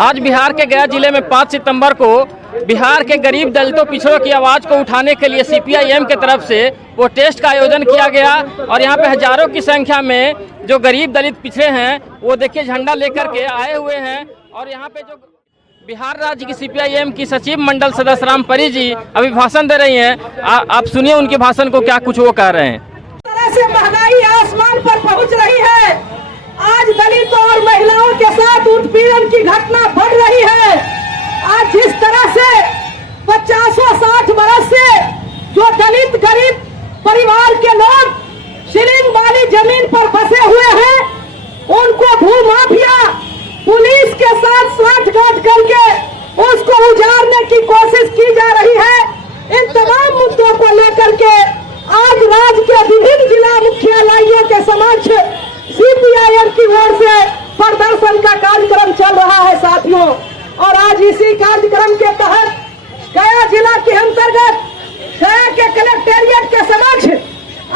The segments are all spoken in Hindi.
आज बिहार के गया जिले में 5 सितंबर को बिहार के गरीब दलितों पिछड़ों की आवाज़ को उठाने के लिए सीपीआईएम के तरफ से प्रोटेस्ट का आयोजन किया गया। और यहाँ पे हजारों की संख्या में जो गरीब दलित पिछड़े हैं वो देखिए झंडा लेकर के आए हुए हैं। और यहाँ पे जो बिहार राज्य की सीपीआईएम की सचिव मंडल सदस्य रामपरी जी अभी भाषण दे रही हैं। आप सुनिए उनके भाषण को, क्या कुछ वो कह रहे हैं। तरह से महंगाई आसमान पर पहुंच रही है। आज दलितों और महिलाओं के साथ उत्पीड़न की घटना बढ़ रही है। आज जिस तरह से 50-60 बरस से जो दलित गरीब परिवार के लोग सीलिंग वाली जमीन पर बसे हुए हैं, उनको भूमाफिया पुलिस के साथ साठगांठ करके उसको उजाड़ने की कोशिश की जा रही है। इन तमाम मुद्दों को लेकर के आज राज्य के विभिन्न जिला मुख्यालयों के समक्ष सीपीआईएम की ओर से प्रदर्शन का कार्यक्रम चल रहा है साथियों। और आज इसी कार्यक्रम के तहत गया जिला के अंतर्गत गया के कलेक्टेरिएट के समक्ष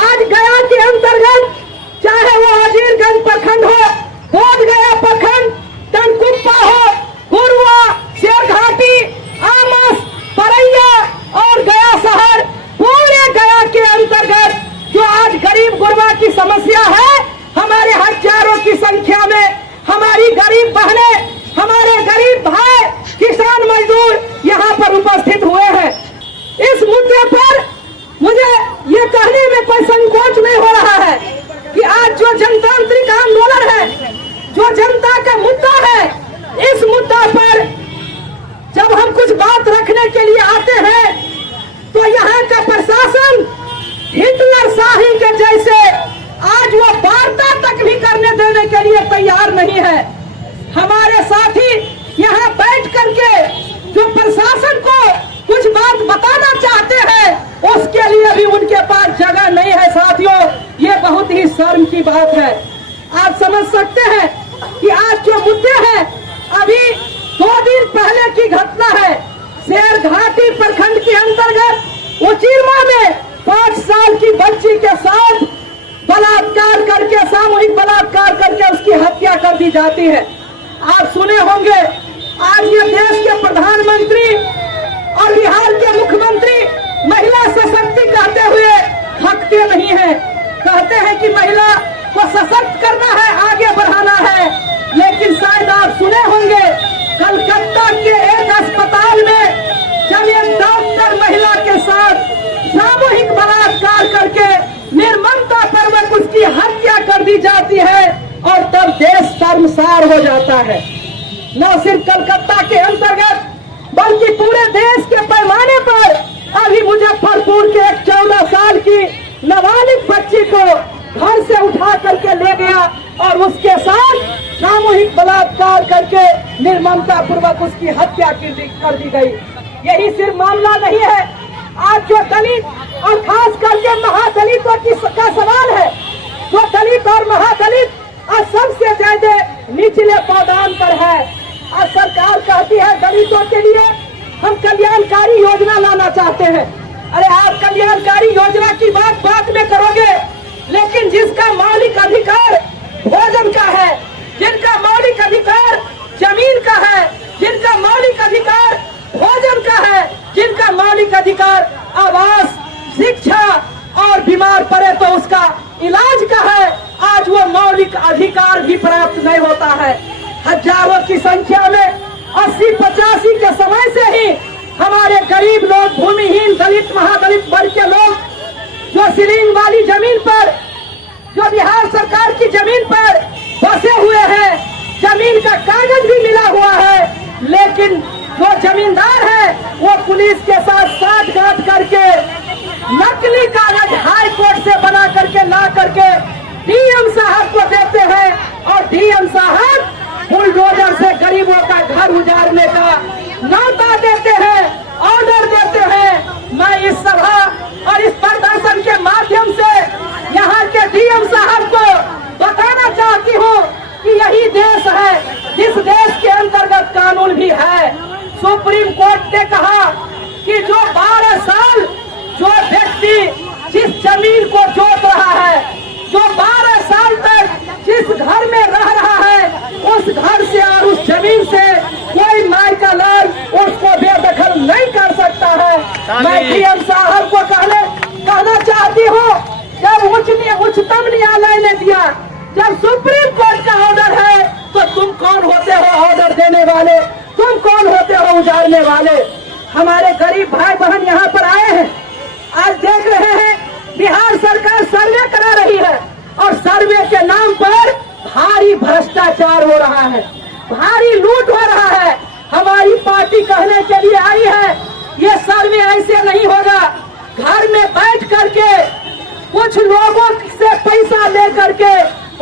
आज गया के अंतर्गत चाहे वो अजीरगंज प्रखंड हो, बोध गया प्रखंड, टनकुप्पा हो, गुरुआ, शेरघाटी, आमस, परैया और गया शहर, पूरे गया के अंतर्गत जो आज गरीब गुरबा की समस्या है, हमारे हजारों की संख्या में हमारी गरीब बहनें, हमारे गरीब भाई, किसान मजदूर यहाँ पर उपस्थित हुए हैं। इस मुद्दे पर मुझे ये कहने में कोई संकोच नहीं हो रहा है कि आज जो जनतांत्रिक आंदोलन है, जो जनता का मुद्दा है, इस मुद्दा पर जब हम कुछ बात रखने के लिए आते हैं तो यहाँ का प्रशासन हिटलर शाही के जैसे आज वो वार्ता तक भी करने देने के लिए तैयार नहीं है। हमारे साथी यहाँ बैठ करके जो प्रशासन को कुछ बात बताना चाहते हैं, उसके लिए भी उनके पास जगह नहीं है साथियों। ये बहुत ही शर्म की बात है। आप समझ सकते हैं कि आज जो मुद्दे हैं, अभी 2 दिन पहले की घटना है। शेरघाटी प्रखंड के अंतर्गत उचीरमा में 5 साल की बच्ची के साथ बलात्कार करके, सामूहिक बलात्कार करके उसकी हत्या कर दी जाती है। आप सुने होंगे, आज ये देश के प्रधानमंत्री और बिहार के मुख्यमंत्री महिला सशक्ति कहते हुए थकते नहीं है। कहते हैं कि महिला को सशक्त करना है, आगे बढ़ाना है। लेकिन शायद आप सुने होंगे, कलकत्ता के एक अस्पताल में जब एक डॉक्टर महिला के साथ सामूहिक बलात्कार करके निर्ममता पूर्वक उसकी हत्या कर दी जाती है और तब देश शर्मसार हो जाता है। न सिर्फ कलकत्ता के अंतर्गत बल्कि पूरे देश के पैमाने पर अभी मुजफ्फरपुर के एक 14 साल की नाबालिग बच्ची को घर से उठा करके ले गया और उसके साथ सामूहिक बलात्कार करके निर्ममता पूर्वक उसकी हत्या कर दी गई। यही सिर्फ मामला नहीं है। आज जो दलित और खास करके महादलितों का सवाल है, जो दलित और महादलित आज सबसे ज्यादा निचले पायदान पर है। आज सरकार कहती है दलितों के लिए हम कल्याणकारी योजना लाना चाहते हैं। अरे आप कल्याणकारी योजना की बात बाद में करोगे, लेकिन जिसका मौलिक अधिकार भोजन का है, जिनका मौलिक अधिकार जमीन का है, जिनका मौलिक अधिकार भोजन का है, जिनका मौलिक अधिकार आवास, शिक्षा और बीमार पड़े तो उसका इलाज का है, आज वो मौलिक अधिकार भी प्राप्त नहीं होता है। हजारों की संख्या में 80-85 के समय से ही हमारे गरीब लोग, भूमिहीन दलित, महादलित वर्ग के लोग जो सीलिंग वाली जमीन पर, जो बिहार सरकार की जमीन पर बसे हुए हैं, जमीन का कागज भी मिला हुआ है, लेकिन जो जमींदार है वो पुलिस के साथ साठगांठ करके नकली कागज हाई कोर्ट से बना करके ला करके डीएम साहब को देते हैं और डीएम साहब बुलडोजर से गरीबों का घर उजाड़ने का न्योता देते हैं, ऑर्डर देते हैं। मैं इस सभा और इस प्रदर्शन के माध्यम से यहाँ के डीएम साहब को बताना चाहती हूँ कि यही देश है जिस देश के अंतर्गत कानून भी है। सुप्रीम कोर्ट ने कहा कि जो 12 साल जो व्यक्ति जिस जमीन को जोत रहा है, जो 12 साल तक जिस घर में रह रहा है, उस घर से और उस जमीन से मैं पीएम साहब को कहना चाहती हूँ, जब उच्चतम न्यायालय ने दिया, जब सुप्रीम कोर्ट का ऑर्डर है, तो तुम कौन होते हो ऑर्डर देने वाले? तुम कौन होते हो उजाड़ने वाले? हमारे गरीब भाई बहन यहाँ पर आए हैं, आज देख रहे हैं बिहार सरकार सर्वे करा रही है और सर्वे के नाम पर भारी भ्रष्टाचार हो रहा है, भारी लूट हो रहा है। हमारी पार्टी कहने के लिए आई है, ये सर्वे ऐसे नहीं होगा। घर में बैठ करके कुछ लोगों से पैसा ले करके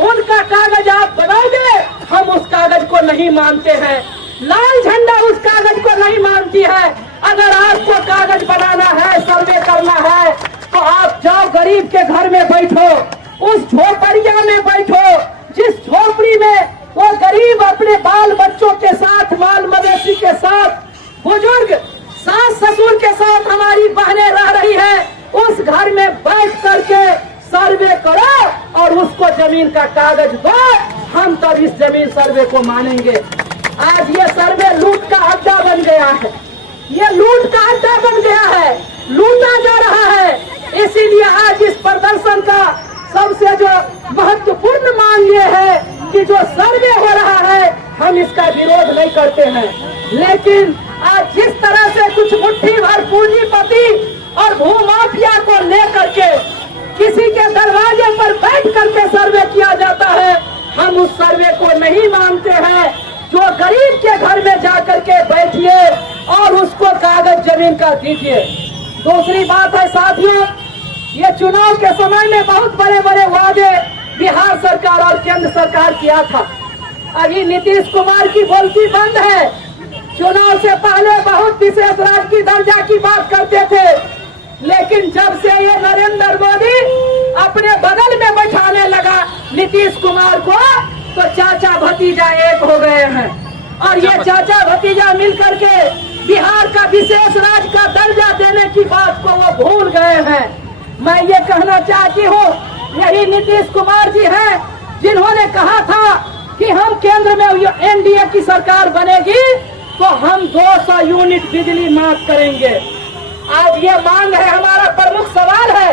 उनका कागज आप बनाओगे, हम उस कागज को नहीं मानते हैं। लाल झंडा उस कागज को नहीं मानती है। अगर आपको कागज बनाना है, सर्वे करना है, तो आप जाओ गरीब के घर में बैठो, उस झोपड़िया में बैठो, जिस झोपड़ी में वो गरीब अपने बाल बच्चों के साथ, माल मवेशी के साथ, बुजुर्ग सास ससुर के साथ हमारी बहनें रह रही है, उस घर में बैठ करके सर्वे करो और उसको जमीन का कागज दो, हम तब इस जमीन सर्वे को मानेंगे। आज ये सर्वे लूट का अड्डा बन गया है, ये लूट का अड्डा बन गया है, लूटा जा रहा है। इसीलिए आज इस प्रदर्शन का सबसे जो महत्वपूर्ण मांग ये है कि जो सर्वे हो रहा है, हम इसका विरोध नहीं करते हैं, लेकिन आज जिस तरह से कुछ मुट्ठी भर पूंजीपति और भूमाफिया को लेकर के किसी के दरवाजे पर बैठ करके सर्वे किया जाता है, हम उस सर्वे को नहीं मानते हैं। जो गरीब के घर में जाकर के बैठिए और उसको कागज जमीन का दीजिए। दूसरी बात है साथियों, ये चुनाव के समय में बहुत बड़े बड़े वादे बिहार सरकार और केंद्र सरकार किया था। अभी नीतीश कुमार की बोलती बंद है। चुनाव से पहले बहुत विशेष राज्य की दर्जा की बात करते थे, लेकिन जब से ये नरेंद्र मोदी अपने बगल में बैठाने लगा नीतीश कुमार को, तो चाचा भतीजा एक हो गए हैं और ये चाचा भतीजा मिलकर के बिहार का विशेष राज्य का दर्जा देने की बात को वो भूल गए हैं। मैं ये कहना चाहती हूँ, यही नीतीश कुमार जी हैं जिन्होंने कहा था कि हम केंद्र में एनडीए की सरकार बनेगी तो हम 200 यूनिट बिजली माफ करेंगे। आज ये मांग है, हमारा प्रमुख सवाल है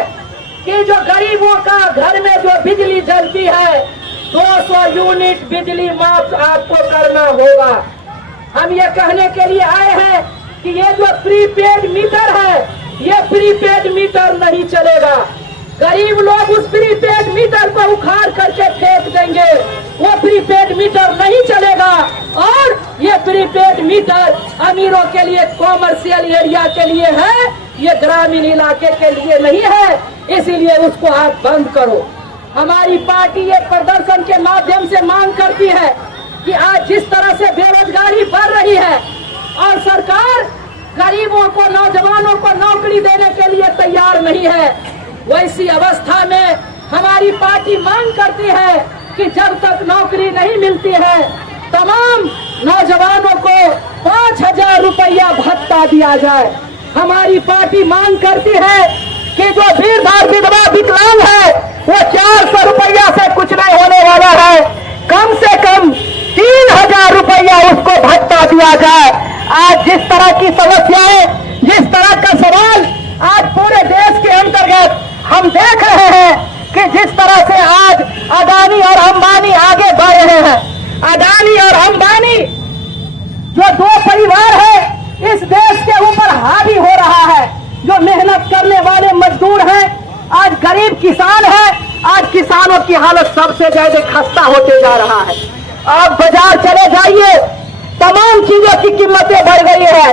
कि जो गरीबों का घर में जो बिजली जलती है, 200 यूनिट बिजली माफ आपको करना होगा। हम ये कहने के लिए आए हैं कि ये जो प्रीपेड मीटर है, ये प्रीपेड मीटर नहीं चलेगा। गरीब लोग उस प्रीपेड मीटर को उखाड़ करके फेंक देंगे, वो प्रीपेड मीटर नहीं चलेगा। और ये प्रीपेड मीटर अमीरों के लिए, कॉमर्शियल एरिया के लिए है, ये ग्रामीण इलाके के लिए नहीं है, इसीलिए उसको आप बंद करो। हमारी पार्टी ये प्रदर्शन के माध्यम से मांग करती है कि आज जिस तरह से बेरोजगारी बढ़ रही है और सरकार गरीबों को, नौजवानों को नौकरी देने के लिए तैयार नहीं है, वैसी अवस्था में हमारी पार्टी मांग करती है कि जब तक नौकरी नहीं मिलती है, तमाम नौजवानों को 5,000 रुपया भत्ता दिया जाए। हमारी पार्टी मांग करती है कि जो वृद्ध और विधवा विकलांग है, वो 400 रुपया से कुछ नहीं होने वाला है, कम से कम 3,000 रुपया उसको भत्ता दिया जाए। आज जिस तरह की समस्याएं, जिस तरह का सवाल आज पूरे देश के अंतर्गत हम देख रहे हैं कि जिस तरह से आज अदानी और अंबानी आगे बढ़ रहे हैं, अदानी और अंबानी जो दो परिवार है इस देश के ऊपर हावी हो रहा है। जो मेहनत करने वाले मजदूर हैं, आज गरीब किसान है, आज किसानों की हालत सबसे ज्यादा खस्ता होते जा रहा है। आप बाजार चले जाइए, तमाम चीजों की कीमतें बढ़ गई है।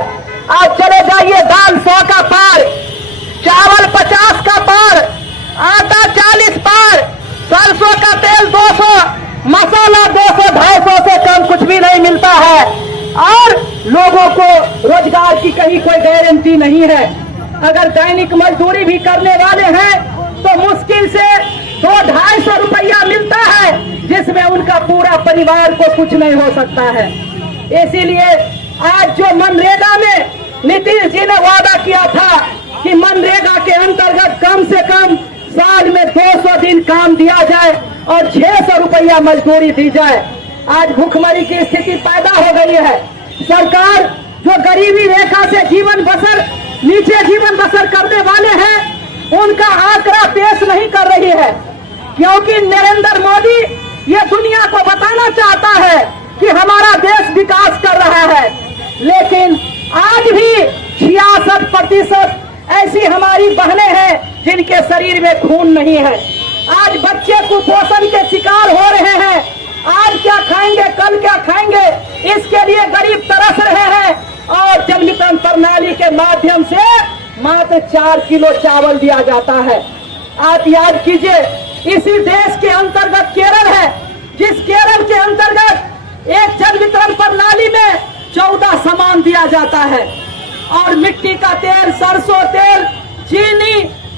आज चले जाइए, दाल 100 का पार, चावल 50 का पार, आटा 40 पार, सरसों का तेल 200, मसाला 200-250 से कम कुछ भी नहीं मिलता है। और लोगों को रोजगार की कहीं कोई गारंटी नहीं है। अगर दैनिक मजदूरी भी करने वाले हैं तो मुश्किल से 200-250 रुपया मिलता है, जिसमें उनका पूरा परिवार को कुछ नहीं हो सकता है। इसीलिए आज जो मनरेगा में नीतीश जी ने वादा किया था कि मनरेगा के अंतर्गत कम से कम साल में 200 दिन काम दिया जाए और 600 रुपया मजदूरी दी जाए, आज भूखमरी की स्थिति पैदा हो गई है। सरकार जो गरीबी रेखा से जीवन बसर नीचे जीवन बसर करने वाले हैं उनका आंकड़ा पेश नहीं कर रही है, क्योंकि नरेंद्र मोदी ये दुनिया को बताना चाहता है कि हमारा देश विकास कर रहा है, लेकिन आज भी 66% ऐसी हमारी बहनें हैं जिनके शरीर में खून नहीं है। आज बच्चे कुपोषण के शिकार हो रहे हैं। आज क्या खाएंगे, कल क्या खाएंगे, इसके लिए गरीब तरस रहे हैं। और जन वितरण प्रणाली के माध्यम से मात्र 4 किलो चावल दिया जाता है। आप याद कीजिए, इसी देश के अंतर्गत केरल है, जिस केरल के अंतर्गत एक जन वितरण प्रणाली में 14 सामान दिया जाता है और मिट्टी का तेल, सरसों तेल, चीनी,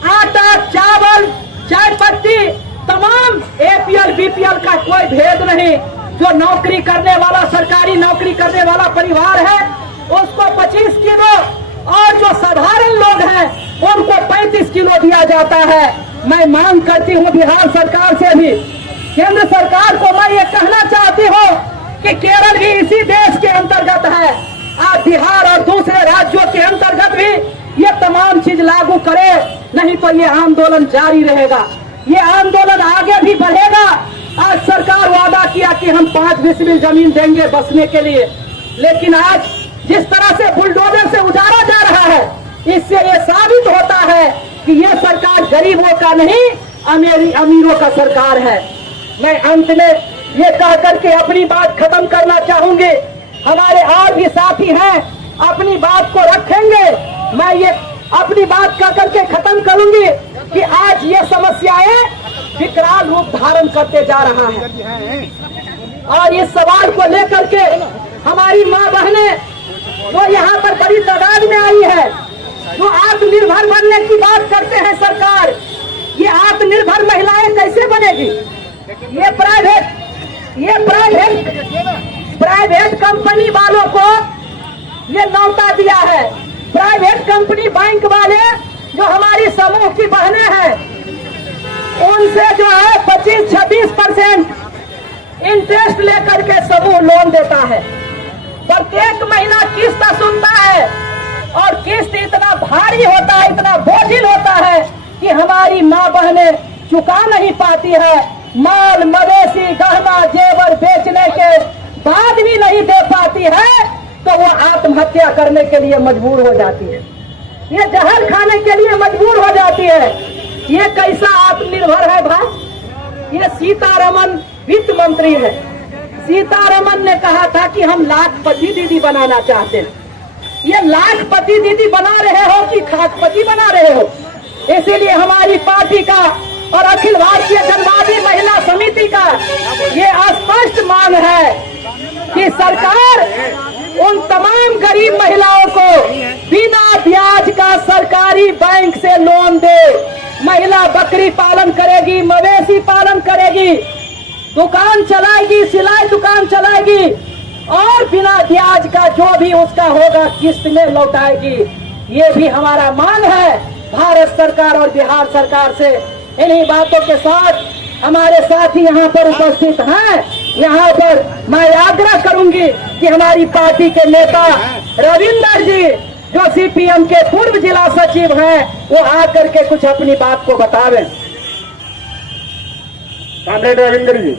आटा, चावल, चाय पत्ती, तमाम APL BPL का कोई भेद नहीं। जो नौकरी करने वाला, सरकारी नौकरी करने वाला परिवार है उसको 25 किलो और जो साधारण लोग हैं उनको 35 किलो दिया जाता है। मैं मांग करती हूं बिहार सरकार से भी, केंद्र सरकार को मैं ये कहना चाहती हूं कि केरल भी इसी देश के अंतर्गत है। आप बिहार और दूसरे राज्यों के अंतर्गत भी ये तमाम चीज लागू करे, नहीं तो ये आंदोलन जारी रहेगा, ये आंदोलन आगे भी बढ़ेगा। आज सरकार वादा किया कि हम 5 डिसमिल जमीन देंगे बसने के लिए, लेकिन आज जिस तरह से बुलडोजर से उजाड़ा जा रहा है, इससे ये साबित होता है कि ये सरकार गरीबों का नहीं, अमीरों का सरकार है। मैं अंत में ये कह करके अपनी बात खत्म करना चाहूंगी। हमारे और भी साथी हैं, अपनी बात को रखेंगे। मैं ये अपनी बात कह करके खत्म करूंगी कि आज ये समस्याएं विकराल रूप धारण करते जा रहा है और इस सवाल को लेकर के हमारी माँ बहनें जो यहाँ पर बड़ी तादाद में आई है, जो आत्मनिर्भर बनने की बात करते हैं सरकार, ये आत्मनिर्भर महिलाएं कैसे बनेगी? ये प्राइवेट कंपनी वालों को ये न्योता दिया है। प्राइवेट कंपनी बैंक वाले जो हमारी समूह की बहनें हैं उनसे जो है 25-26% इंटरेस्ट लेकर के समूह लोन देता है। प्रत्येक महीना किस्त सुनता है और किस्त इतना भारी होता है, इतना बोझिल होता है कि हमारी माँ बहनें चुका नहीं पाती है। माल मवेशी गहना जेवर बेचने के बाद भी नहीं दे पाती है तो वो आत्महत्या करने के लिए मजबूर हो जाती है, ये जहर खाने के लिए मजबूर हो जाती है। ये कैसा आत्मनिर्भर है भाई? ये सीतारमन वित्त मंत्री है। सीतारमन ने कहा था कि हम लाखपति दीदी बनाना चाहते हैं। ये लाखपति दीदी बना रहे हो कि खाकपति बना रहे हो? इसीलिए हमारी पार्टी का और अखिल भारतीय जनवादी महिला समिति का ये स्पष्ट मांग है कि सरकार उन तमाम गरीब महिलाओं को बिना ब्याज का सरकारी बैंक से लोन दे। महिला बकरी पालन करेगी, मवेशी पालन करेगी, दुकान चलाएगी, सिलाई दुकान चलाएगी और बिना ब्याज का जो भी उसका होगा किस्त में लौटाएगी। ये भी हमारा मांग है भारत सरकार और बिहार सरकार से। इन्हीं बातों के साथ हमारे साथी यहाँ पर उपस्थित हैं, यहाँ पर मैं आग्रह करूंगी कि हमारी पार्टी के नेता रविंदर जी जो CPM के पूर्व जिला सचिव हैं वो आकर के कुछ अपनी बात को बतावें। कॉमरेड रविंदर जी।